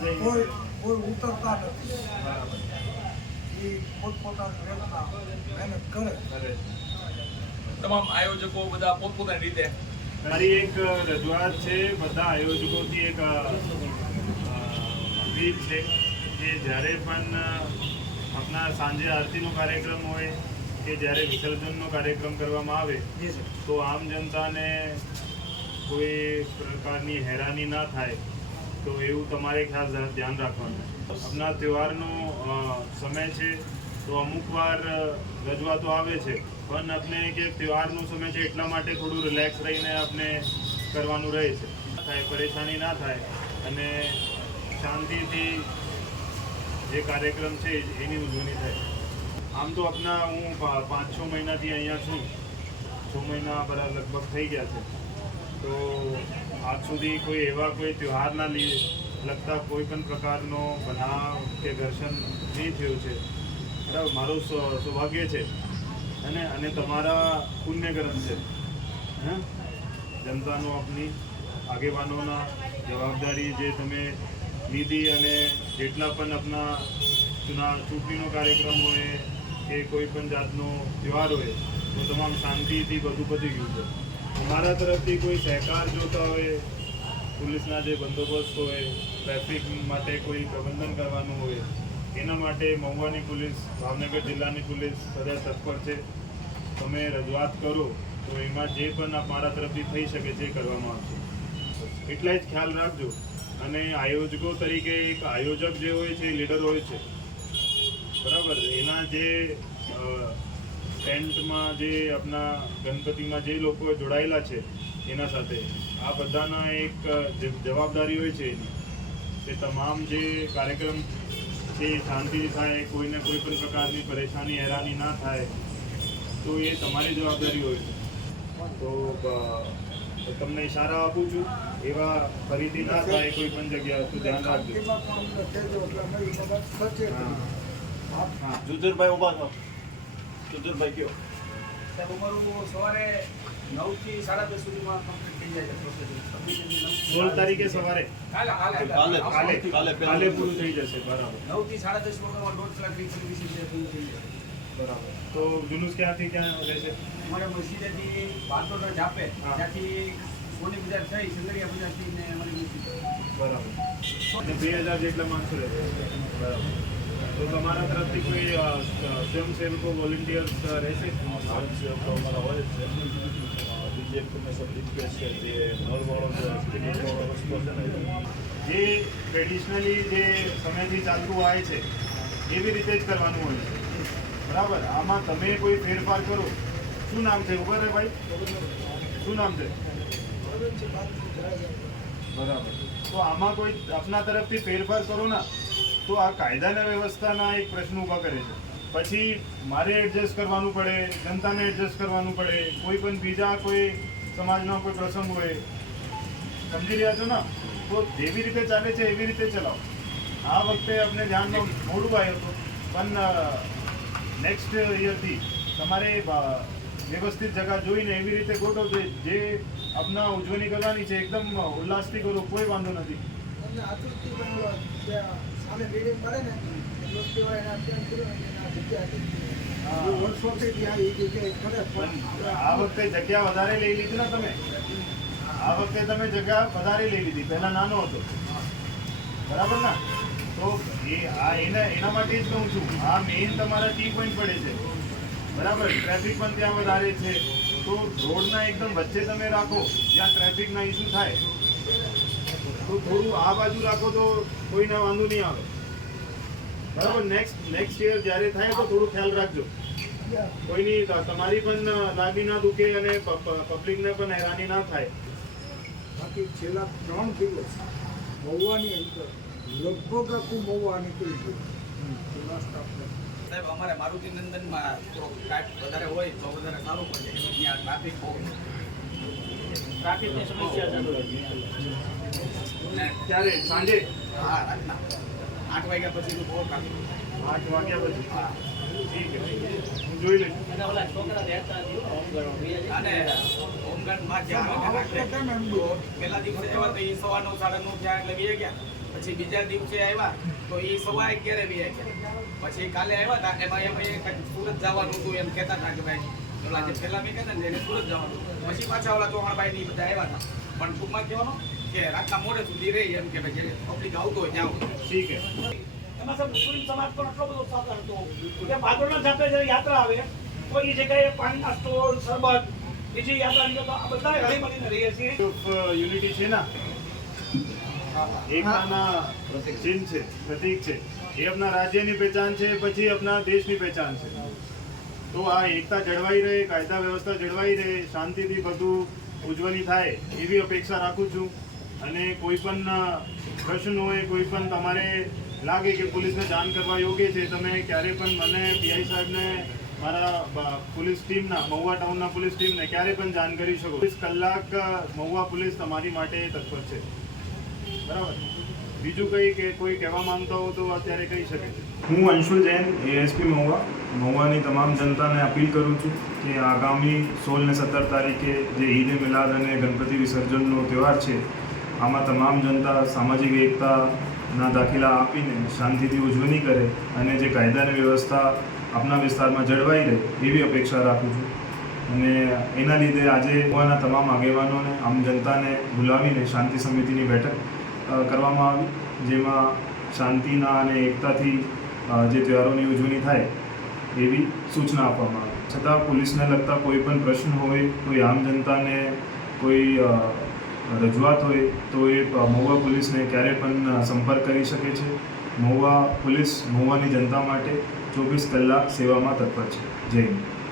કોઈ ઉતરતા નથી. એ પોતપોતાની રીતના મહેનત કરે. તમામ આયોજકો બધા પોતપોતાની રીતે. મારી એક રજૂઆત છે બધા આયોજકોથી, એક અપીલ છે કે જ્યારે પણ આપણા સાંજે આરતીનો કાર્યક્રમ હોય કે જ્યારે વિસર્જનનો કાર્યક્રમ કરવામાં આવે તો આમ જનતાને કોઈ પ્રકારની હેરાની ના થાય તો એવું તમારે ખાસ ધ્યાન રાખવાનું. આપણા તહેવારનો સમય છે તો અમુક વાર રજૂઆતો આવે છે, પણ આપણે કે તહેવારનો સમય છે એટલા માટે થોડું રિલેક્સ રહીને આપણે કરવાનું રહે છે. થાય પરેશાની ના થાય અને શાંતિથી જે કાર્યક્રમ છે એની ઉજવણી થાય. આમ તો આપણા હું 5-6 મહિનાથી અહીંયા છું, 6 મહિના બરાબર લગભગ થઈ ગયા છે. તો આજ સુધી કોઈ એવા કોઈ તહેવારના લગતા કોઈ પણ પ્રકારનો બનાવ કે ઘર્ષણ નહીં થયું છે. બરાબર, મારું સૌભાગ્ય છે અને તમારા પુણ્યકર્મ છે. જનતાનો આપની આગેવાનોના જવાબદારી જે તમે લીધી અને જેટલા પણ આપણા ચૂંટણીનો કાર્યક્રમ હોય કે કોઈ પણ જાતનો તહેવાર હોય તો તમામ શાંતિથી બધું પતી ગયું છે. અમારા તરફથી કોઈ સહકાર જોતા હોય, પોલીસના જે બંદોબસ્ત હોય, ટ્રાફિક માટે કોઈ પ્રબંધન કરવાનું હોય, એના માટે મહુવાની પોલીસ, ભાવનગર જિલ્લાની પોલીસ સદા તત્પર છે. તમે રજૂઆત કરો તો એમાં જે પણ મારા તરફથી થઈ શકે છે કરવામાં આવશે. એટલા જ ખ્યાલ રાખજો. અને આયોજકો તરીકે એક આયોજક જે હોય છે એ લીડર હોય છે, બરાબર. એના જે ટેન્ટમાં જે આપણા ગણપતિમાં જે લોકો જોડાયેલા છે એના સાથે આ બધાના એક જવાબદારી હોય છે એની, તે તમામ જે કાર્યક્રમ છે શાંતિથી થાય, કોઈને કોઈ પણ પ્રકારની પરેશાની હેરાની ના થાય, તો એ તમારી જવાબદારી હોય છે. તો તમને ઈશારા આપું છું, એવા ફરીથી ના થાય કોઈ પણ જગ્યા તો ધ્યાન રાખજો. હા, જુજરભાઈ ઉભા થાવ. જુજરભાઈ કયો. સાહેબ, અમારું સવારે 9 થી 10:30 સુધીમાં કમ્પ્લીટ થઈ જાય છે પ્રોસેસ. 16 તારીખે સવારે કાલે પૂરું થઈ જશે. બરાબર. 9 થી 10:30 વગરમાં 1.5 કલાક સર્વિસ પૂરું થઈ જાય. બરાબર. તો જુલુસ ક્યાંથી ક્યાં રહેશે? અમારે મસ્જિદેથી બારકોટો જાપે, ત્યાંથી સોની બજાર થઈ સંગરિયા બજારથી ને અમારી મસ્જિદ. બરાબર. અને 2000 જેટલા માણસો રહેશે. બરાબર. તો તમારા તરફથી કોઈ સ્વયંસેવકો વોલેન્ટિયર્સ રહેશે? સ્વયંસેવકો અમારા હોય છે. બીજી એક તમને સબ રિક્વેસ્ટ છે, જે નળવાળો જે સ્પિરિટવાળો રસ્તો છે ને, જે ટ્રેડિશનલી જે સમયથી ચાલતું આવે છે એવી રીતે જ કરવાનું હોય છે, બરાબર. આમાં તમે કોઈ ફેરફાર કરો. શું નામ છે? ઉભા રહે ભાઈ, શું નામ છે? બરાબર. તો આમાં કોઈ આપના તરફથી ફેરફાર કરો ના તો આ કાયદાના વ્યવસ્થાના એક પ્રશ્ન ઊભા કરે છે. પછી મારે એડજસ્ટ કરવાનું પડે, જનતાને એડજસ્ટ કરવાનું પડે, કોઈ પણ બીજા કોઈ સમાજનો કોઈ પ્રસંગ હોય, સમજી રહ્યા છો ને? તો જેવી રીતે ચાલે છે એવી રીતે ચલાવો. આ વખતે આપણે ધ્યાનમાં મોડું આવ્યું હતું, પણ નેક્સ્ટ યરથી તમારે વ્યવસ્થિત જગા જોઈને એવી રીતે ગોઠવજો જે આપણા ઉજવણી કરવાની છે એકદમ ઉલ્લાસથી કરો, કોઈ વાંધો નથી. આ વખતે જગ્યા વધારે લઈ લીધી ને તમે? આ વખતે તમે જગ્યા વધારે લઈ લીધી, પહેલા નાનો હતો, બરાબર ને? તો એના માટે જ કહું છું, આ મેઇન તમારા ટી પોઈન્ટ પડે છે, બરાબર. ટ્રાફિક પણ ત્યાં વધારે છે, તો રોડના એકદમ વચ્ચે તમે રાખો જ્યાં ટ્રાફિકના ઇસ્યુ થાય. તો થોડું આ બાજુ રાખો તો કોઈને વાંધો નહીં આવે, બરાબર. નેક્સ્ટ યર જ્યારે થાય તો થોડું ખ્યાલ રાખજો, કોઈની તમારી પણ લાગી ના દુખે અને પબ્લિકને પણ હેરાની ના થાય. બાકી છેલ્લા 3 દિવસ મહુવાની અંદર લગભગ આખું મહુવા નીકળી ગયું. સાહેબ, અમારે મારુતિ નંદનમાં થોડોક કાટ વધારે હોય તો વધારે સારું પડે. ત્યાં ટ્રાફિક બહુ, ટ્રાફિકની સમસ્યા ચાલુ હોય. ક્યારે? સાંજે? હા, રાતના 8 વાગ્યા પછી બહુ ટ્રાફિક. 8 વાગ્યા પછી? ઠીક છે, હું જોઈ લઈશ. અને હોમ ગણમાં કેમ એમ તો પહેલા દિવસે આવ્યા તો એ 9:30 9:30 થયા એટલે વી ગયા. પછી બીજા દિવસે આવ્યા તો એ 11:15 વી ગયા. પછી કાલે આવ્યા હતા એમાં એમ સુરત જવાનું હતું એમ કહેતા હતા કે ભાઈ ઓલા જે પહેલા મેં કહેતા ને એને સુરત જવાનું. પછી પાછા ઓલા ચૌહાણભાઈ ની બધા આવ્યા હતા. પણ ટૂંકમાં કહેવાનું કે રાતના મોડે સુધી રહી એમ કે ભાઈ જે પબ્લિક આવતો હોય ત્યાં ઠીક છે. એમાં સર મુસ્લિમ સમાજ પણ આટલો બધો સાથ હતો કે ભાદરણા જાતે જ્યારે યાત્રા આવે તો એ જગ્યાએ પાણીના સ્ટોલ શરબત બીજી યાત્રા નીકળે તો આ બધા હળી મળીને રહીએ છીએ. યુનિટી છે ને, એકતાના ચિહ્ન છે, પ્રતીક છે. એ આપણા રાજ્યની પહેચાન છે, પછી આપણા દેશની પહેચાન છે. તો આ એકતા જળવાઈ રહે, કાયદા વ્યવસ્થા જળવાઈ રહે, શાંતિથી બધું ઉજવણી થાય એવી અપેક્ષા રાખું છું. અને કોઈ પણ પ્રશ્ન હોય, કોઈ પણ તમારે લાગે કે પોલીસને જાણ કરવા યોગ્ય છે, તમે ક્યારે પણ મને પીઆઈ સાહેબને મારા પોલીસ ટીમના મહુવા ટાઉનના પોલીસ ટીમને ક્યારે પણ જાણ કરી શકો. 24 કલાક મહુવા પોલીસ તમારી માટે તત્પર છે. બરાબર. બીજું કંઈ કે કોઈ કહેવા માંગતા હો તો અત્યારે કહી શકે છે. હું અંશુલ જૈન, એએસપી મહુવાની તમામ જનતાને અપીલ કરું છું કે આગામી 16 અને 17 તારીખે જે ઈદ એ મિલાદ અને ગણપતિ વિસર્જનનો તહેવાર છે, આમાં તમામ જનતા સામાજિક એકતાના દાખલા આપીને શાંતિથી ઉજવણી કરે અને જે કાયદાની વ્યવસ્થા આપણા વિસ્તારમાં જળવાઈ રહે એવી અપેક્ષા રાખું છું. અને એના લીધે આજે મહુવાના તમામ આગેવાનોને આમ જનતાને બોલાવીને શાંતિ સમિતિની બેઠક કરવામાં આવી, જેમાં શાંતિના અને એકતાથી જે તહેવારોની ઉજવણી થાય એવી સૂચના આપવામાં આવી. છતાં પોલીસને લગતા કોઈ પણ પ્રશ્ન હોય, કોઈ આમ જનતાને કોઈ રજૂઆત હોય તો એ મહુવા પોલીસને ક્યારે પણ સંપર્ક કરી શકે છે. મહુવા પોલીસ મહુવાની જનતા માટે 24 કલાક સેવામાં તત્પર છે. જય હિન્દ.